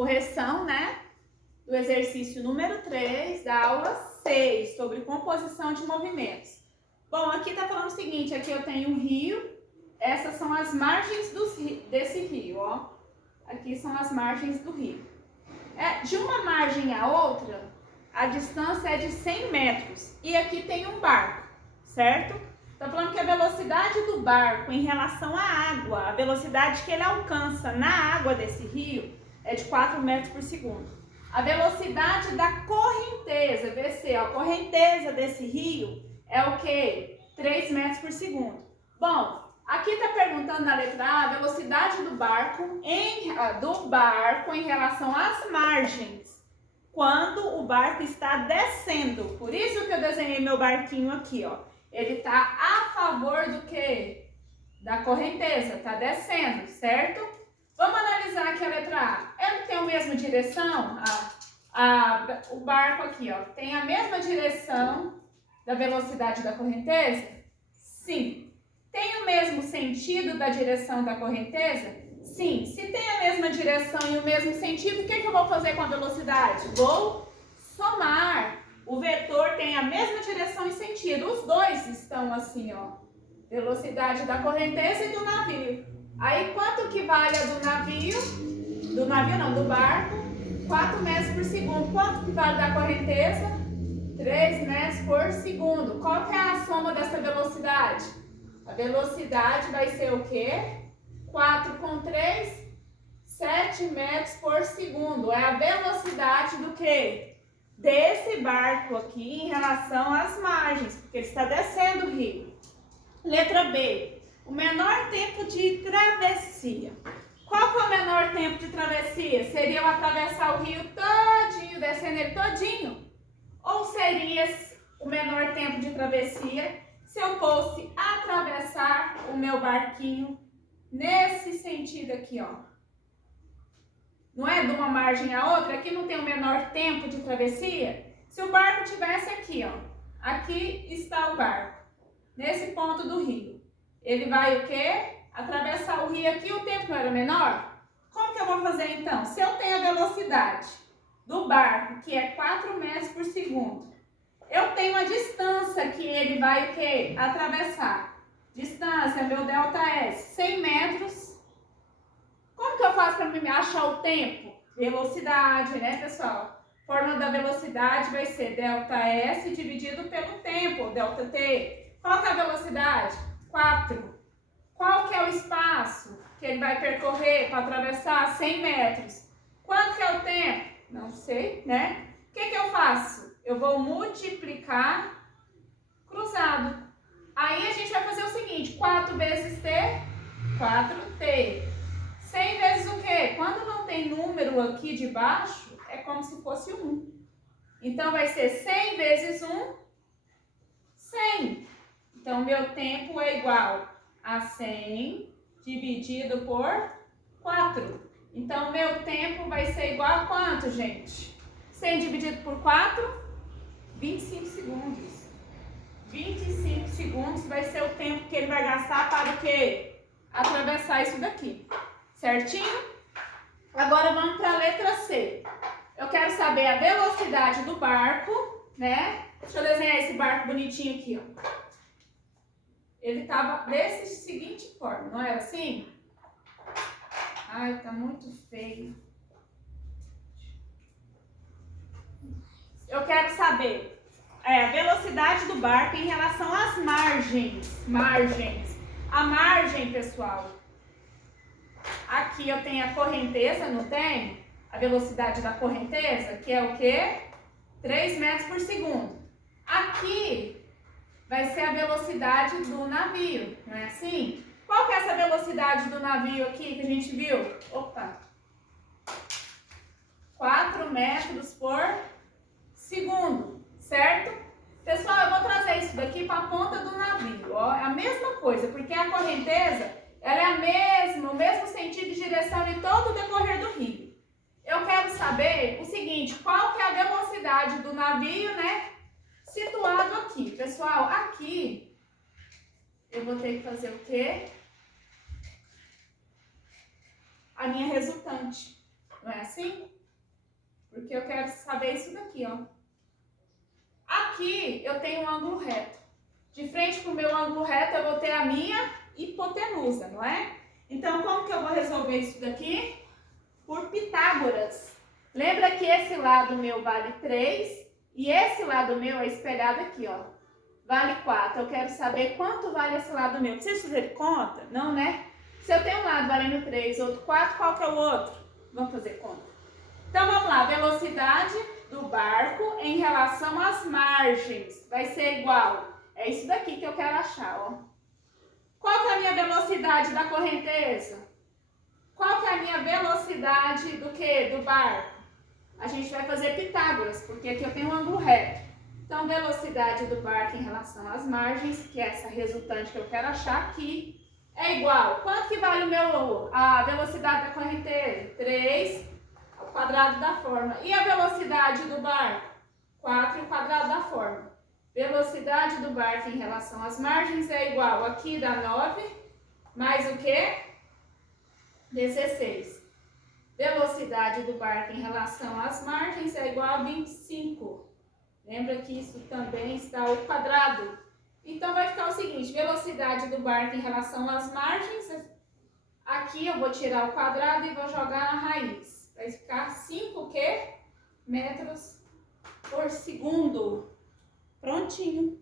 correção, né, do exercício número 3 da aula 6, sobre composição de movimentos. Bom, aqui tá falando o seguinte, aqui eu tenho um rio, essas são as margens desse rio, ó. Aqui são as margens do rio. De uma margem à outra, a distância é de 100 metros. E aqui tem um barco, certo? Tá falando que a velocidade do barco em relação à água, a velocidade que ele alcança na água desse rio é de 4 metros por segundo. A velocidade da correnteza, VC, a correnteza desse rio é o quê? 3 metros por segundo. Bom, aqui está perguntando na letra A a velocidade do barco em relação às margens, quando o barco está descendo. Por isso que eu desenhei meu barquinho aqui, ó. Ele está a favor do quê? Da correnteza, está descendo, certo? Vamos analisar aqui a letra A. Ele tem a mesma direção? O barco aqui, ó, tem a mesma direção da velocidade da correnteza? Sim. Tem o mesmo sentido da direção da correnteza? Sim. Se tem a mesma direção e o mesmo sentido, o que eu vou fazer com a velocidade? Vou somar. O vetor tem a mesma direção e sentido. Os dois estão assim, ó. Velocidade da correnteza e do navio. Aí, quanto que vale a do navio? Do barco. 4 metros por segundo. Quanto que vale da correnteza? 3 metros por segundo. Qual que é a soma dessa velocidade? A velocidade vai ser o quê? 4 com 3, 7 metros por segundo. É a velocidade do quê? Desse barco aqui em relação às margens, porque ele está descendo o rio. Letra B. O menor tempo de travessia. Qual que é o menor tempo de travessia? Seria eu atravessar o rio todinho, descendo ele todinho? Ou seria o menor tempo de travessia se eu fosse atravessar o meu barquinho nesse sentido aqui, ó? Não é de uma margem à outra? Aqui não tem o menor tempo de travessia? Se o barco estivesse aqui, ó. Aqui está o barco. Nesse ponto do rio. Ele vai o quê? Atravessar o rio aqui, o tempo não era menor? Como que eu vou fazer então? Se eu tenho a velocidade do barco, que é 4 metros por segundo, eu tenho a distância que ele vai o quê? Atravessar. Distância, meu delta S, 100 metros. Como que eu faço para me achar o tempo? Velocidade, né, pessoal? Fórmula da velocidade vai ser delta S dividido pelo tempo, delta T. Qual que é a velocidade? 4. Qual que é o espaço que ele vai percorrer para atravessar 100 metros? Quanto que é o tempo? Não sei, né? O que eu faço? Eu vou multiplicar cruzado. Aí a gente vai fazer o seguinte, 4 vezes T, 4T. 100 vezes o quê? Quando não tem número aqui de baixo, é como se fosse 1. Então, vai ser 100 vezes 1, 100. Então, meu tempo é igual a 100 dividido por 4. Então, meu tempo vai ser igual a quanto, gente? 100 dividido por 4, 25 segundos. 25 segundos vai ser o tempo que ele vai gastar para o quê? Atravessar isso daqui. Certinho? Agora vamos para a letra C. Eu quero saber a velocidade do barco, né? Deixa eu desenhar esse barco bonitinho aqui, ó. Ele tava desse seguinte forma, não era assim? Ai, tá muito feio. Eu quero saber a velocidade do barco em relação às margens. A margem, pessoal. Aqui eu tenho a correnteza, não tem? A velocidade da correnteza, que é o quê? 3 metros por segundo. Aqui vai ser a velocidade do navio, não é assim? Qual que é essa velocidade do navio aqui que a gente viu? Opa! 4 metros por segundo, certo? Pessoal, eu vou trazer isso daqui para a ponta do navio, ó. É a mesma coisa, porque a correnteza, ela é o mesmo sentido de direção de todo o decorrer do rio. Eu quero saber o seguinte, qual que é a velocidade do navio, né? Situado aqui. Pessoal, aqui eu vou ter que fazer o quê? A minha resultante. Não é assim? Porque eu quero saber isso daqui, ó. Aqui eu tenho um ângulo reto. De frente para o meu ângulo reto eu vou ter a minha hipotenusa, não é? Então, como que eu vou resolver isso daqui? Por Pitágoras. Lembra que esse lado meu vale 3 e esse lado meu é espelhado aqui, ó. Vale 4. Eu quero saber quanto vale esse lado meu. Vocês fizeram conta? Não, né? Se eu tenho um lado valendo 3 e outro 4, qual que é o outro? Vamos fazer conta. Então, vamos lá. Velocidade do barco em relação às margens vai ser igual. É isso daqui que eu quero achar, ó. Qual que é a minha velocidade da correnteza? Qual que é a minha velocidade do quê? Do barco? A gente vai fazer Pitágoras, porque aqui eu tenho um ângulo reto. Então, velocidade do barco em relação às margens, que é essa resultante que eu quero achar aqui, é igual. Quanto que vale a velocidade da correnteza? 3 ao quadrado da forma. E a velocidade do barco? 4 ao quadrado da forma. Velocidade do barco em relação às margens é igual. Aqui dá 9, mais o quê? 16. Velocidade do barco em relação às margens é igual a 25. Lembra que isso também está ao quadrado. Então, vai ficar o seguinte, velocidade do barco em relação às margens, aqui eu vou tirar o quadrado e vou jogar na raiz. Vai ficar 5 metros por segundo. Prontinho.